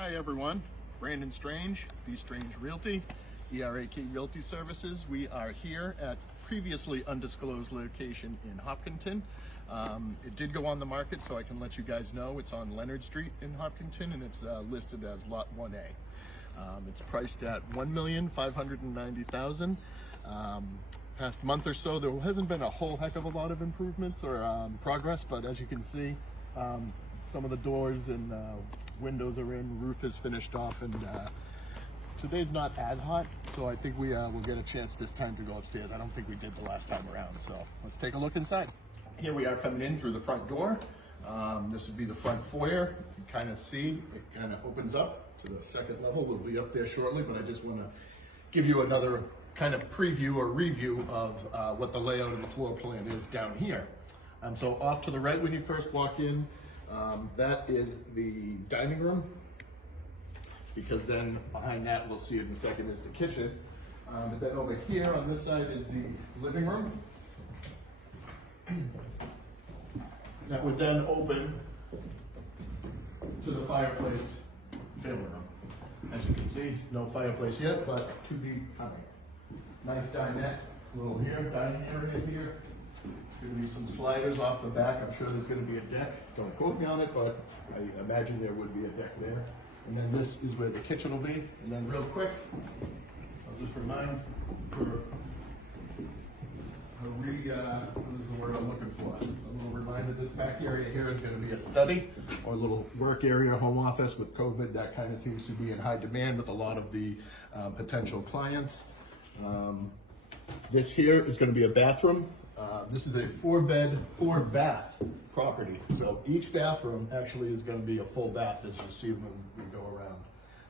Hi everyone, Brandon Strange, Be Strange Realty, ERAK Realty Services. We are here at previously undisclosed location in Hopkinton. It did go on the market, so I can let you guys know. It's on Leonard Street in Hopkinton, and it's listed as Lot 1A. It's priced at $1,590,000. Past month or so, there hasn't been a whole heck of a lot of improvements or progress, but as you can see, some of the doors and windows are in, roof is finished off, and today's not as hot, so I think we will get a chance this time to go upstairs. I don't think we did the last time around, so let's take a look inside. Here we are coming in through the front door. This would be the front foyer. You can kind of see it kind of opens up to the second level. We'll be up there shortly, but I just want to give you another kind of preview or review of what the layout of the floor plan is down here. So off to the right when you first walk in, that is the dining room, because then behind that, we'll see it in a second, is the kitchen. But then over here on this side is the living room. That would then open to the fireplace family room. As you can see, no fireplace yet, but to be coming. Nice dinette, little dining area here. There's going to be some sliders off the back. I'm sure there's going to be a deck. Don't quote me on it, but I imagine there would be a deck there. And then this is where the kitchen will be. And then real quick, I'll just remind for what is the word I'm looking for? A little reminder, this back area here is going to be a study or a little work area, home office. With COVID, that kind of seems to be in high demand with a lot of the potential clients. This here is going to be a bathroom. This is a 4-bed, 4-bath property. So each bathroom actually is going to be a full bath, as you see when we go around.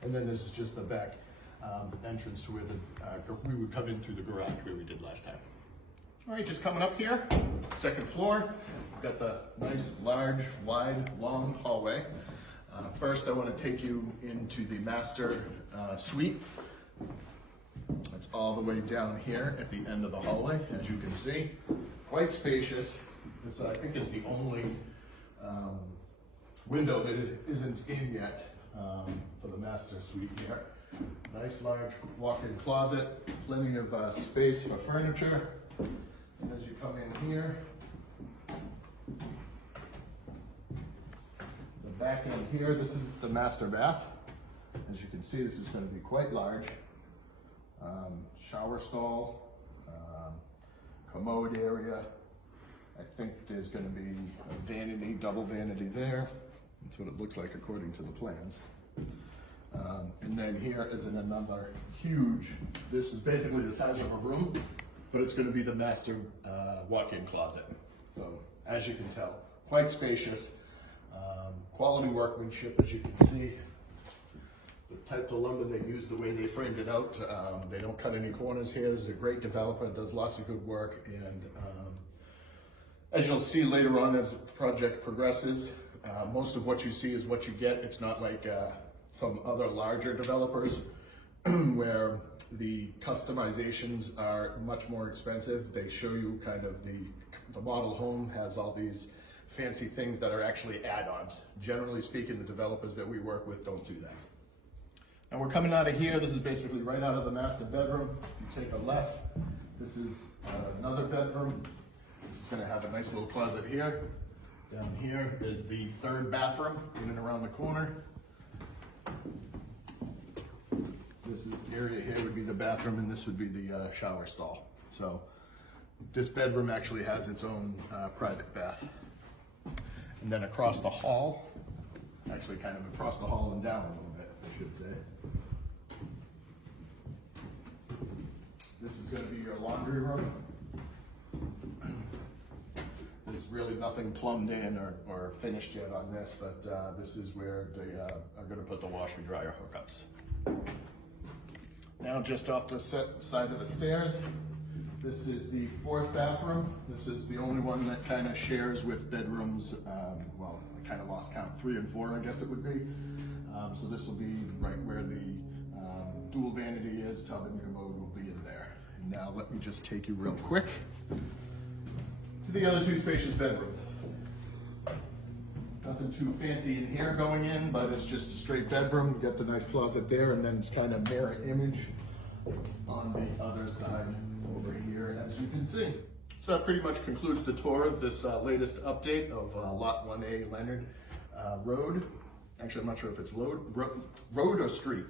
And then this is just the back entrance to where we would come in through the garage where we did last time. All right, just coming up here, second floor. We've got the nice, large, wide, long hallway. First, I want to take you into the master suite. It's all the way down here at the end of the hallway, as you can see. Quite spacious. This, I think, is the only window that isn't in yet for the master suite here. Nice large walk-in closet, plenty of space for furniture. And as you come in here, the back end here, this is the master bath. As you can see, this is going to be quite large. Shower stall, commode area. I think there's going to be a vanity, double vanity there. That's what it looks like according to the plans. And then here is another huge, this is basically the size of a room, but it's going to be the master walk-in closet. So as you can tell, quite spacious, quality workmanship, as you can see. The type of lumber they use, the way they framed it out, they don't cut any corners here. This is a great developer, does lots of good work, and as you'll see later on as the project progresses, most of what you see is what you get. It's not like some other larger developers where the customizations are much more expensive. They show you kind of the model home has all these fancy things that are actually add-ons. Generally speaking, the developers that we work with don't do that. And we're coming out of here. This is basically right out of the master bedroom. If you take a left, this is another bedroom. This is going to have a nice little closet here. Down here is the third bathroom, in and around the corner. This area here would be the bathroom, and this would be the shower stall. So this bedroom actually has its own private bath. And then across the hall, actually kind of across the hall and down a little bit, I should say. This is going to be your laundry room. There's really nothing plumbed in or finished yet on this, but this is where they are going to put the washer dryer hookups. Now just off the side of the stairs, this is the 4th bathroom. This is the only one that kind of shares with bedrooms, well, I kind of lost count, 3 and 4 I guess it would be. So this will be right where the dual vanity is, tub and commode will be in there. And now let me just take you real quick to the other 2 spacious bedrooms. Nothing too fancy in here going in, but it's just a straight bedroom. You got the nice closet there, and then it's kind of mirror image on the other side over here, as you can see. So that pretty much concludes the tour of this latest update of Lot 1A Leonard Road. Actually, I'm not sure if it's road or street.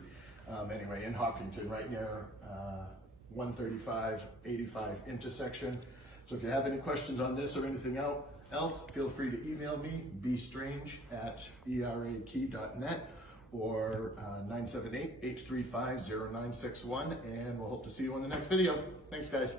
Anyway, in Hopkinton, right near 135-85 intersection. So if you have any questions on this or anything else, feel free to email me, bstrange@erakey.net or 978-835-0961, and we'll hope to see you on the next video. Thanks, guys.